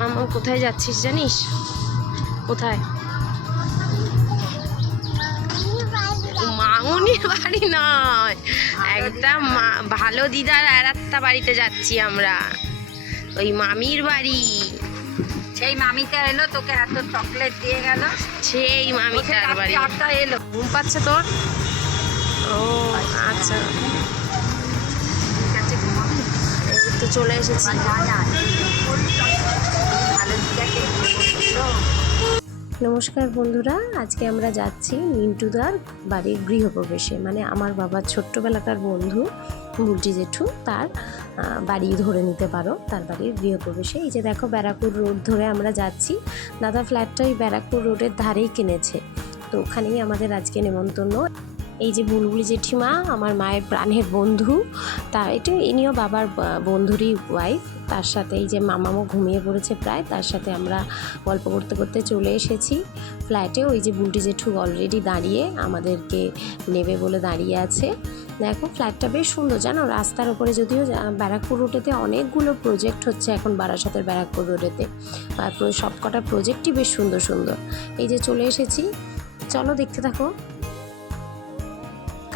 মামা কোথায় যাচ্ছিস জানিস? কোথায়? মামুনির বাড়ি নয়, একটা ভালো দিদার আর একটা বাড়িতে যাচ্ছি আমরা, ওই মামির বাড়ি। সেই মামিটা এলো, তোকে এত চকলেট দিয়ে গেল, সেই মামিটার বাড়ি এলো। ঘুম পাচ্ছে তোর? ও আচ্ছা, এই তো চলে এসেছি। নমস্কার বন্ধুরা, আজকে আমরা যাচ্ছি মিন্টুদার বাড়ির গৃহপ্রবেশে, মানে আমার বাবার ছোট্টবেলাকার বন্ধু বুলটি জেঠু, তার বাড়ি ধরে নিতে পারো, তার বাড়ির গৃহপ্রবেশে। এই যে দেখো ব্যারাকপুর রোড ধরে আমরা যাচ্ছি। দাদা ফ্ল্যাটটা ওই ব্যারাকপুর রোডের ধারেই কিনেছে, তো ওখানেই আমাদের আজকে নেমন্তন্ন। এই যে বুলবুলি জেঠিমা, আমার মায়ের প্রাণের বন্ধু, তা এটা ইনিও বাবার বন্ধুরই ওয়াইফ। তার সাথে এই যে মামামও ঘুমিয়ে পড়েছে প্রায়, তার সাথে আমরা গল্প করতে করতে চলে এসেছি ফ্ল্যাটে। ওই যে বুলটি জেঠু অলরেডি দাঁড়িয়ে আমাদেরকে নেবে বলে দাঁড়িয়ে আছে। দেখো ফ্ল্যাটটা বেশ সুন্দর, জানো, রাস্তার উপরে, যদিও ব্যারাকপুর রোডেতে অনেকগুলো প্রজেক্ট হচ্ছে এখন বারাসাতের ব্যারাকপুর রোডেতে, আর সব কটা প্রজেক্টই বেশ সুন্দর সুন্দর। এই যে চলে এসেছি, চলো দেখতে থাকো।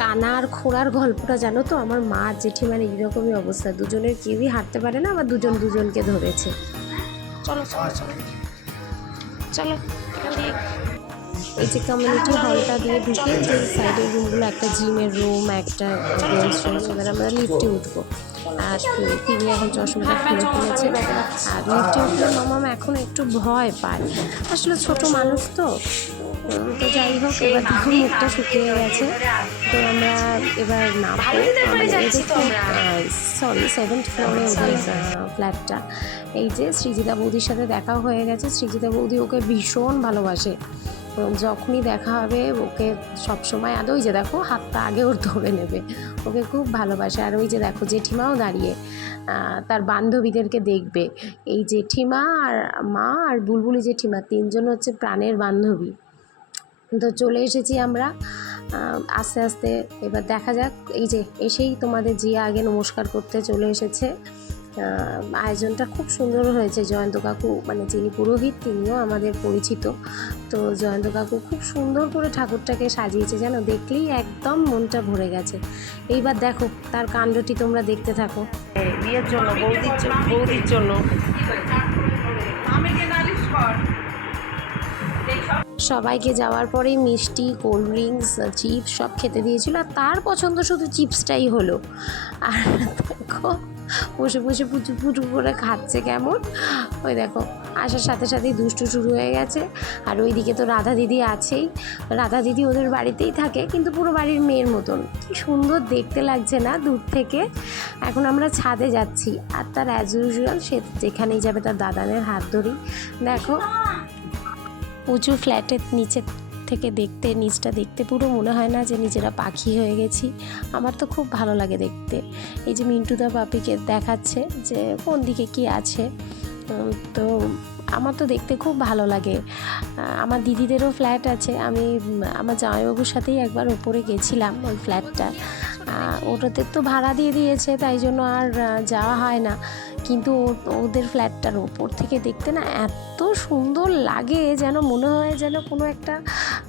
কানা আর খোড়ার গল্পটা জানো তো, আমার মা আর জেঠিমার এইরকমই অবস্থা, দুজনের কেউই হাঁটতে পারে না, আবার দুজন দুজনকে ধরেছে। চলো চলো চলো চলো। এই যে কমিউনিটি হলটা দিয়ে ঢুকে যে সাইডের রুমগুলো, একটা জিমের রুম, একটা গেমস রুম, এবার আমরা লিফটে উঠবো। আর তিনি এখন চশমাটা খুলে ফেলেছে, আর লিফটে উঠলে মামা এখন একটু ভয় পায়, আসলে ছোট মানুষ তো। তো যাই হোক, এবার দেখুন মুখটা শুকিয়ে গেছে, তো আমরা এবার নামবো। সরি, 7th ফ্লোরে ওদের ফ্ল্যাটটা। এই যে সৃজিতা বৌদির সাথে দেখা হয়ে গেছে। সৃজিতা বৌদি ওকে ভীষণ ভালোবাসে, যখনই দেখা হবে ওকে সবসময় আদৌ, ওই যে দেখো হাতটা আগে ওর ধরে নেবে, ওকে খুব ভালোবাসে। আর ওই যে দেখো জেঠিমাও দাঁড়িয়ে তার বান্ধবীদেরকে দেখবে। এই জেঠিমা আর মা আর বুলবুলি জেঠিমা তিনজন হচ্ছে প্রাণের বান্ধবী। তো চলে এসেছি আমরা আস্তে আস্তে, এবার দেখা যাক। এই যে এসেই তোমাদের জিয়া আগে নমস্কার করতে চলে এসেছে। আয়োজনটা খুব সুন্দর হয়েছে। জয়ন্ত কাকু, মানে যিনি পুরোহিত, তিনিও আমাদের পরিচিত। তো জয়ন্ত কাকু খুব সুন্দর করে ঠাকুরটাকে সাজিয়েছে, যেন দেখলেই একদম মনটা ভরে গেছে। এইবার দেখো তার কাণ্ডটি তোমরা দেখতে থাকো। বিয়ের জন্য বৌদির জন্য সবাইকে যাওয়ার পরেই মিষ্টি, কোল্ড ড্রিঙ্কস, চিপস সব খেতে দিয়েছিল, আর তার পছন্দ শুধু চিপসটাই হলো। আর দেখো বসে বসে পুচু পুচু করে খাচ্ছে কেমন। ওই দেখো আসার সাথে সাথেই দুষ্টু শুরু হয়ে গেছে। আর ওইদিকে তো রাধা দিদি আছেই, রাধা দিদি ওদের বাড়িতেই থাকে, কিন্তু পুরো বাড়ির মেয়ের মতন। কি সুন্দর দেখতে লাগছে না দূর থেকে। এখন আমরা ছাদে যাচ্ছি, আর তার অ্যাজ ইউজুয়াল সে যেখানেই যাবে তার দাদানের হাত ধরি। দেখো উঁচু ফ্ল্যাটের নিচটা দেখতে পুরো মনে হয় না যে নিজেরা পাখি হয়ে গেছি। আমার তো খুব ভালো লাগে দেখতে। এই যে মিন্টুদা পাপিকে দেখাচ্ছে যে কোন দিকে কি আছে, তো আমার তো দেখতে খুব ভালো লাগে। আমার দিদিদেরও ফ্ল্যাট আছে, আমি আমার জামাইবাবুর সাথেই একবার ওপরে গেছিলাম ওই ফ্ল্যাটটা। ওটাতে তো ভাড়া দিয়ে দিয়েছে, তাই জন্য আর যাওয়া হয় না, কিন্তু ওদের ফ্ল্যাটটার ওপর থেকে দেখতে না এত সুন্দর লাগে, যেন মনে হয় যেন কোনো একটা,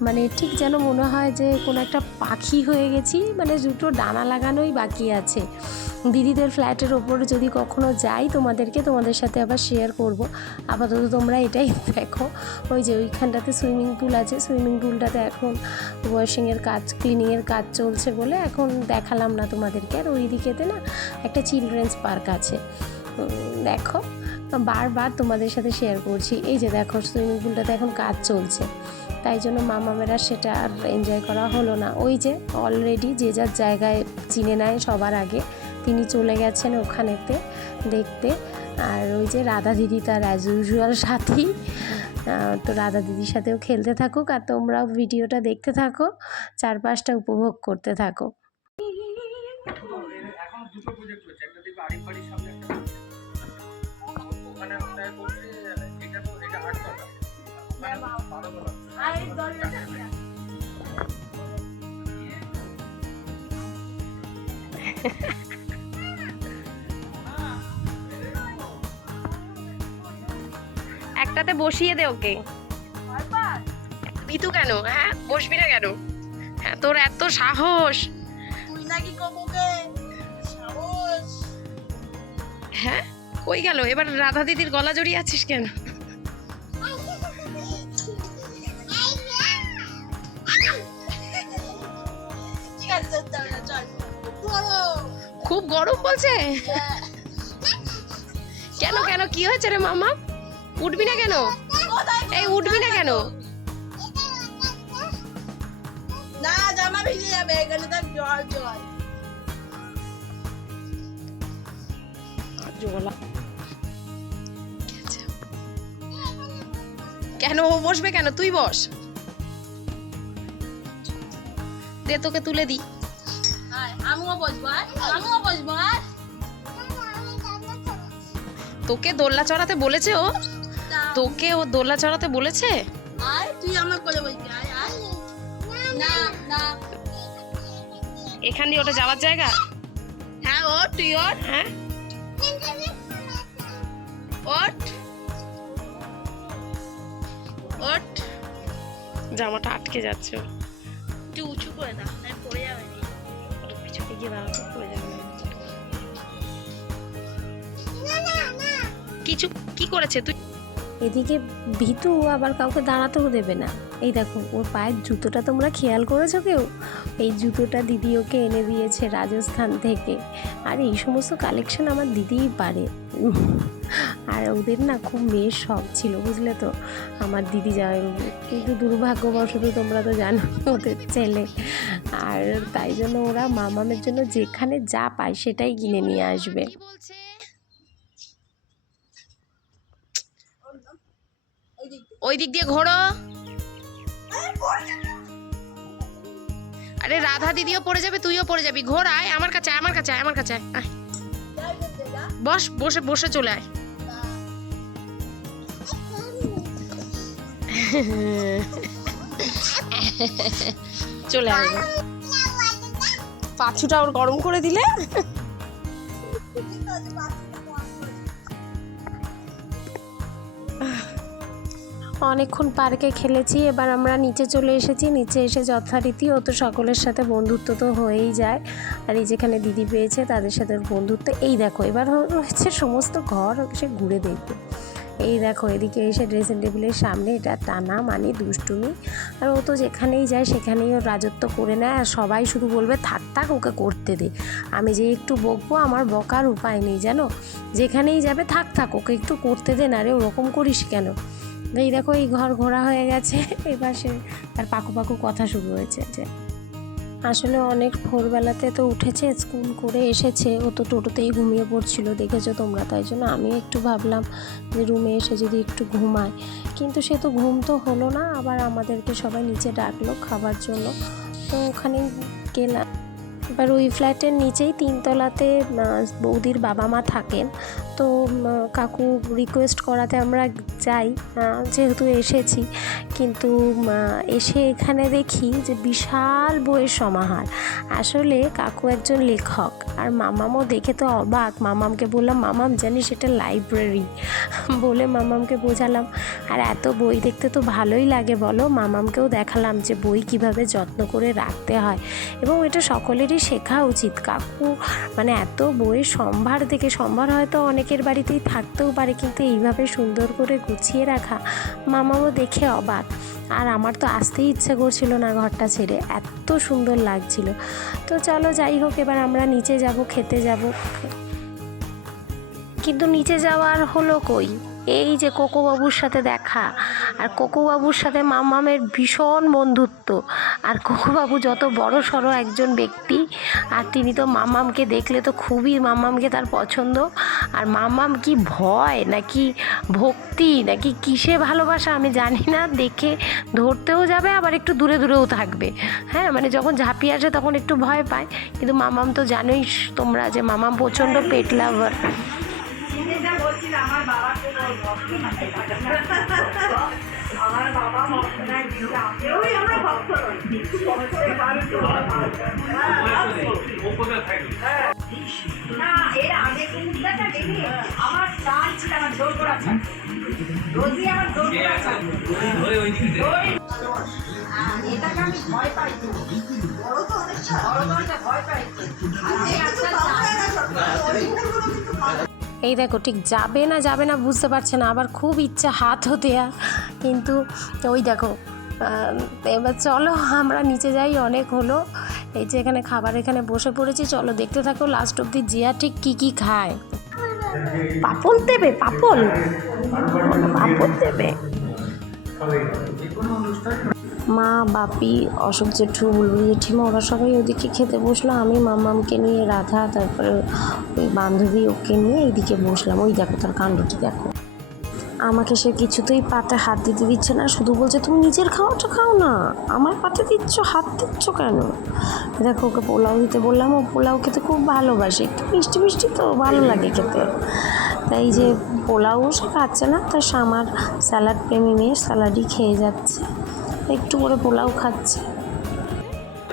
মানে ঠিক যেন মনে হয় যে কোনো একটা পাখি হয়ে গেছি, মানে দুটো ডানা লাগানোই বাকি আছে। দিদিদের ফ্ল্যাটের ওপরে যদি কখনো যাই তোমাদের সাথে আবার শেয়ার করব। আপাতত তোমরা এটাই দেখো। ওই যে ওইখানটাতে সুইমিং পুল আছে, সুইমিং পুলটাতে এখন ওয়াশিংয়ের কাজ, ক্লিনিংয়ের কাজ চলছে বলে এখন দেখালাম না তোমাদেরকে। আর ওই দিকেতে না একটা চিলড্রেন্স পার্ক আছে, দেখো বারবার তোমাদের সাথে শেয়ার করছি। এই যে দেখো সুইমিং পুলটাতে এখন কাজ চলছে, তাই জন্য মামামেরা সেটা আর এনজয় করা হলো না। ওই যে অলরেডি যে যার জায়গায় চিনে নেয় সবার আগে, তিনি চলে গেছেন ওখানেতে দেখতে। আর ওই যে রাধা দিদি তার অ্যাজ ইউজুয়াল সাথী, তো রাধা দিদির সাথেও খেলতে থাকুক, আর তোমরাও ভিডিওটা দেখতে থাকো, চারপাশটা উপভোগ করতে থাকো। একটাতে বসিয়ে দে ওকে। ভিতু কেন? হ্যাঁ, বসবি না কেন? হ্যাঁ, তোর এত সাহস। তুই নাকি কপুকে সাহস। হ্যাঁ, কই গেল? এবার রাধা দিদির গলা জড়িয়ে আছিস কেন? ঠিক আছে চল চল বড় খুব গরম বলছে। কেন কেন কি হয়েছে রে মামা? উঠবি না কেন? এই উঠবি না কেন? না জামা ভিজে যাবে এখানে তো জল জল। কেন ও বসবে কেন? তুই বস, দে তোকে তুলে দি। আমিও বসবো আমিও বসবো। তোকে দোলনা চড়াতে বলেছে ও? তোকে ও দোলনা চড়াতে বলেছে? আয় তুই আমার কোলে বসবি। আয় আয় না না এখান দিয়ে ওটা যাওয়ার জায়গা? হ্যাঁ ওঠ তুই ওঠ। হ্যাঁ ওঠ ওঠ। জামাটা আটকে যাচ্ছে। তুই উঁচু করে দাও আমি পড়ে যাবে। ওটা পিছনে গিয়ে দাঁড়াতে পড়ে যাবে। কিছু কি করেছে তুই? এদিকে ভিতু আবার কাউকে দাঁড়াতেও দেবে না। এই দেখো ওর পায়ের জুতোটা তোমরা খেয়াল করেছো কেউ? এই জুতোটা দিদি ওকে এনে দিয়েছে রাজস্থান থেকে। আর এই সমস্ত কালেকশন আমার দিদিই পারে। আর ওদের না খুব মেয়ের শখ ছিল, বুঝলে তো, আমার দিদি জামাইবাবু। কিন্তু দুর্ভাগ্যবশত তোমরা তো জানো ওদের ছেলে। আর তাই জন্য ওরা মামামের জন্য যেখানে যা পায় সেটাই কিনে নিয়ে আসবে। ওই দিক দিয়ে ঘোরো। আরে রাধা দিদিও পড়ে যাবে, তুইও পড়ে যাবি। ঘোর, আয় আমার কাছে, আমার কাছে, আমার কাছে আয়। বস, বসে বসে চলে আয়। চলে আয়। পাছুটা ওর গরম করে দিলে। অনেকক্ষণ পার্কে খেলেছি, এবার আমরা নিচে চলে এসেছি। নিচে এসে যথারীতি ও তো সকলের সাথে বন্ধুত্ব তো হয়েই যায়। আর এই যেখানে দিদি পেয়েছে তাদের সাথে বন্ধুত্ব। এই দেখো এবার হচ্ছে সমস্ত ঘর সে ঘুরে দেখবে। এই দেখো এদিকে এসে ড্রেসিং টেবিলের সামনে এটা টানা মানে দুষ্টুমি। আর ও তো যেখানেই যায় সেখানেই ওর রাজত্ব করে নেয়। আর সবাই শুধু বলবে থাক থাক ওকে করতে দে। আমি যে একটু বকবো আমার বকার উপায় নেই জানো। যেখানেই যাবে থাক থাক ওকে একটু করতে দে না রে, ওরকম করিস কেন। এই দেখো এই ঘর ঘোরা হয়ে গেছে। এবার সে তার পাকু পাকু কথা শুরু হয়েছে যে আসলে অনেক ভোরবেলাতে তো উঠেছে, স্কুল করে এসেছে। ও তো টোটোতেই ঘুমিয়ে পড়ছিল, দেখেছো তোমরা। তাই জন্য আমি একটু ভাবলাম যে রুমে এসে যদি একটু ঘুমায়, কিন্তু সে তো ঘুম তো হলো না। আবার আমাদেরকে সবাই নিচে ডাকলো খাবার জন্য, তো ওখানে গেলাম। এবার ওই ফ্ল্যাটের নিচেই 3 তলাতে বৌদির বাবা মা থাকেন। তো কাকু রিকোয়েস্ট করাতে আমরা যাই, যেহেতু এসেছি। কিন্তু এসে এখানে দেখি যে বিশাল বইয়ের সমাহার। আসলে কাকু একজন লেখক। আর মামামও দেখে তো অবাক। মামামকে বললাম মামাম জানিস এটা লাইব্রেরি, বলে মামামকে বোঝালাম। আর এত বই দেখতে তো ভালোই লাগে বলো। মামামকেও দেখালাম যে বই কিভাবে যত্ন করে রাখতে হয়, এবং এটা সকলেরই শেখা উচিত। কাকু মানে এত বইয়ের সম্ভার দেখে, সম্ভার হয়তো অনেকের বাড়িতেই থাকতেও পারে, কিন্তু এইভাবে সুন্দর করে গুছিয়ে রাখা মামাও দেখে অবাক। আর আমার তো আসতেই ইচ্ছা করছিল না ঘরটা ছেড়ে, এত সুন্দর লাগছিল। তো চলো যাই হোক, এবার আমরা নিচে যাব, খেতে যাব। কিন্তু নিচে যাওয়ার হলো কই, এই যে কোকোবাবুর সাথে দেখা। আর কোকোবাবুর সাথে মামামের ভীষণ বন্ধুত্ব। আর কোকোবাবু যত বড় সড়ো একজন ব্যক্তি, আর তিনি তো মামামকে দেখলে তো খুবই মামামকে তার পছন্দ। আর মামাম কি ভয় নাকি ভক্তি নাকি কিসে ভালোবাসা আমি জানি না, দেখে ধরতেও যাবে আবার একটু দূরে দূরেও থাকবে। হ্যাঁ মানে যখন ঝাঁপিয়ে আসে তখন একটু ভয় পায়, কিন্তু মামাম তো জানোই তোমরা যে মামাম প্রচণ্ড পেট লাভার। আমার বাবা না এর আগে আমার প্রাণ ছিল, আমার জোর করা রোজই আমার দৌড় এটাকে আমি ভয় পাই তো। বড় তো অনেকটা ভয় পাই তো। এই দেখো ঠিক যাবে না বুঝতে পারছে না, আবার খুব ইচ্ছা হাতও দেয়া, কিন্তু ওই দেখো এবার চলো আমরা নিচে যাই, অনেক হলো। এই যে এখানে খাবার এখানে বসে পড়েছি, চলো দেখতে থাকো লাস্ট অব্দি জিয়া ঠিক কী খায়। পাপড় দেবে, পাপড় দেবে। মা, বাপি, অশোক জেঠু, বুলবুল জেঠিমা ওরা সবাই ওদিকে খেতে বসলো। আমি মামামকে নিয়ে, রাধা, তারপরে ওই বান্ধবী ওকে নিয়ে এইদিকে বসলাম। ওই দেখো তার কাণ্ডটি দেখো, আমাকে সে কিছুতেই পাতে হাত দিতে দিচ্ছে না, শুধু বলছে তুমি নিজের খাওয়াটা খাও না, আমার পাতে দিচ্ছ, হাত দিচ্ছ কেন। দেখো ওকে পোলাও দিতে বললাম, ও পোলাও খেতে খুব ভালোবাসে, একটু মিষ্টি মিষ্টি তো ভালো লাগে খেতে, তাই যে পোলাও সে খাচ্ছে না, তার আমার স্যালাড প্রেমী মেয়ে স্যালাডই খেয়ে যাচ্ছে, একটু করে পোলাও খাচ্ছে।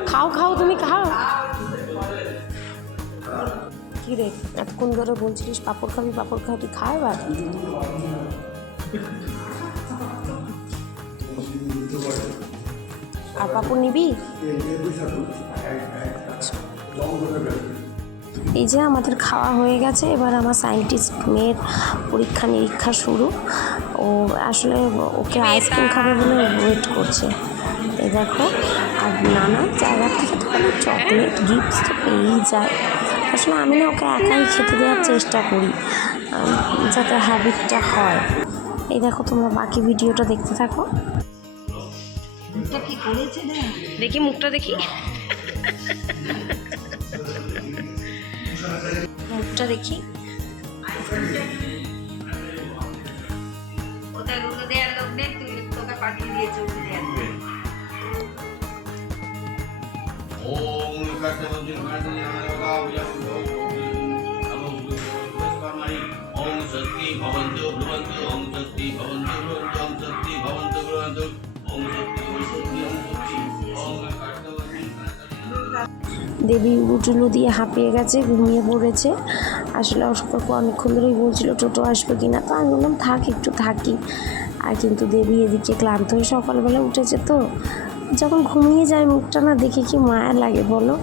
খাও তুমি খাও। কী রে এতক্ষণ ধরে বলছিলিস পাঁপড় খাবি খা এবার। আর পাঁপড় নিবি? এই যে আমাদের খাওয়া হয়ে গেছে, এবার আমার সায়েন্টিস্ট মেয়ের পরীক্ষা নিরীক্ষা শুরু। ও আসলে ওকে আইসক্রিম খাবে বলে ওয়েট করছে। এই দেখো, আর নানা জায়গা থেকে তো কোনো চকলেট গিফটস তো পেয়েই যায়। আসলে আমি না ওকে একাই খেতে দেওয়ার চেষ্টা করি যাতে হ্যাবিটটা হয়। এই দেখো তোমরা বাকি ভিডিওটা দেখতে থাকো। দেখি মুখটা দেখি, মুখটা দেখি। ওদের উড়ে দেওয়ার লোক নেই, তুই তোকে পাঠিয়ে দিয়েছে উড়ে দেওয়ার লোক। দেবী উটুলু দিয়ে হাঁপিয়ে গেছে, ঘুমিয়ে পড়েছে। আসলে অশোককে অনেকক্ষণ ধরেই বলছিল টোটো আসবে কি না, তো আমি বললাম থাক একটু থাকি। আর কিন্তু দেবী এদিকে ক্লান্ত হয়ে সকালবেলা উঠেছে, তো যখন ঘুমিয়ে যায় মুখটা না দেখে কি মায়া লাগে বলো,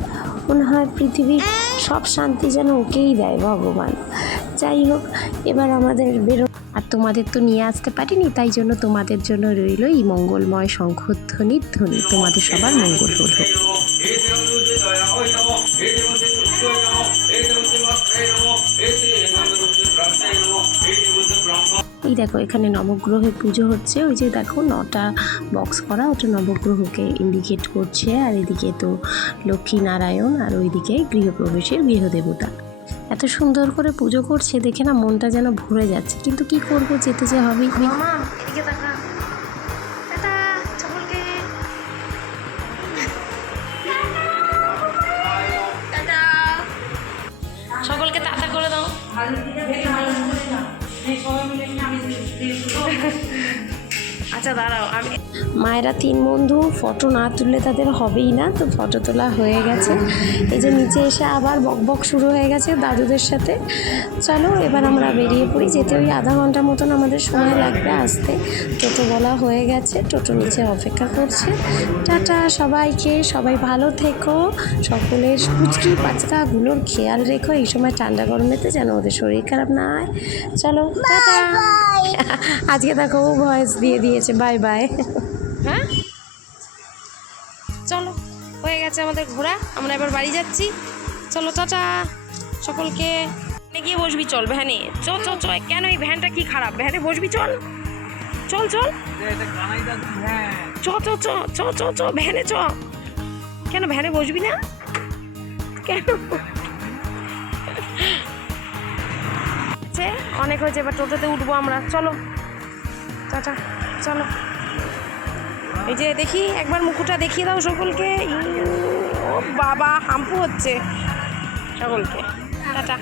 মনে হয় পৃথিবীর সব শান্তি যেন ওকেই দেয় ভগবান। যাই হোক, এবার আমাদের বেরো, আর তোমাদের তো নিয়ে আসতে পারিনি, তাই জন্য তোমাদের জন্য রইল এই মঙ্গলময় শঙ্খধ্বনির ধ্বনি। তোমাদের সবার মঙ্গল হোক। এই দেখো এখানে নবগ্রহের পুজো হচ্ছে, ওই যে দেখো 9টা বক্স করা, ওটা নবগ্রহকে ইন্ডিকেট করছে। আর এদিকে তো লক্ষ্মী নারায়ণ, আর ওইদিকে গৃহপ্রবেশের গৃহদেবতা। এত সুন্দর করে পুজো করছে দেখে না মনটা যেন ভরে যাচ্ছে, কিন্তু কি করবো, যেতে যে হবে। মামা এদিকে তাকা, টাটা সকলকে, টাটা সকলকে, টাটা করে দাও। আচ্ছা দাঁড়াও, আমি মায়েরা 3 বন্ধু ফটো না তুললে তাদের হবেই না, তো ফটো তোলা হয়ে গেছে। এই যে নিচে এসে আবার বকবক শুরু হয়ে গেছে দাদুদের সাথে। চলো এবার আমরা বেরিয়ে পড়ি, যেতে ওই আধা ঘন্টা মতন আমাদের সময় লাগবে আসতে। টোটো বলা হয়ে গেছে, টোটো নিচে অপেক্ষা করছে। টাটা সবাইকে, সবাই ভালো থেকো, সকলের পুচকি বাচ্চাগুলোর খেয়াল রেখো, এই সময় ঠান্ডা গরমেতে যেন ওদের শরীর খারাপ না হয়। চলো টাটা। আজকে দেখো ভয়েস দিয়ে দিয়েছে বাই বাই। হ্যাঁ চলো, হয়ে গেছে আমাদের ঘোরা, আমরা এবার বাড়ি যাচ্ছি। চলো টাটা সকলকে। গিয়ে বসবি, চল ভ্যানে, চ চ চ। কেন এই ভ্যানটা কি খারাপ, ভ্যানে বসবি, চল চল চল চ চ চ চ চ চ ভ্যানে চ। কেন ভ্যানে বসবি না কেন? অনেক হয়েছে, এবার টোটোতে উঠবো আমরা। চলো টাটা, চলো। এই যে দেখি একবার মুখটা দেখিয়ে দাও সকলকে। ও বাবা হাম্পু হচ্ছে সকলকে, টাটা।